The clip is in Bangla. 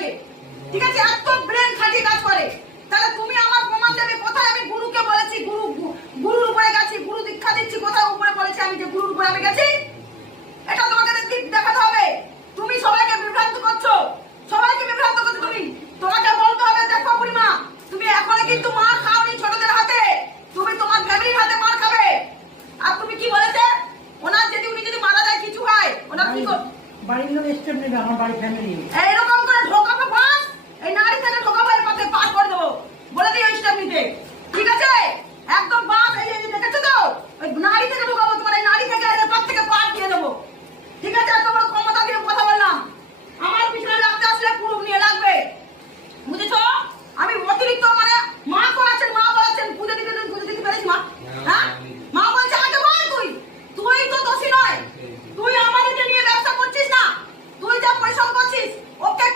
লাগে। ঠিক আছে এত ব্রেন খাটি কাজ করে। তাহলে তুমি আমার প্রমাণ দেবে কোথায় আমি গুরুকে বলেছি গুরু গুরুর উপরে গেছি গুরু দীক্ষা দিচ্ছি কোথায় উপরে বলেছি আমি যে গুরুর উপরে আমি গেছি? এটা তোমাকে দেখাতে হবে। তুমি সবাইকে বিভ্রান্ত করছ। সবাইকে বিভ্রান্ত করছ তুমি। তোমাকে বলতে হবে দেখো পূর্ণিমা তুমি এখনও কিন্তু মার খাওনি ছোটদের হাতে। তুমি তোমার ফ্যামিলির হাতে মার খাবে। আর তুমি কি বলেছে? ওনার যদি উনি যদি মারা যায় কিছু হয়? ওনার কি বাড়ির লোক স্টেপ নেবে আমার বাড়ির ফ্যামিলি এইরকম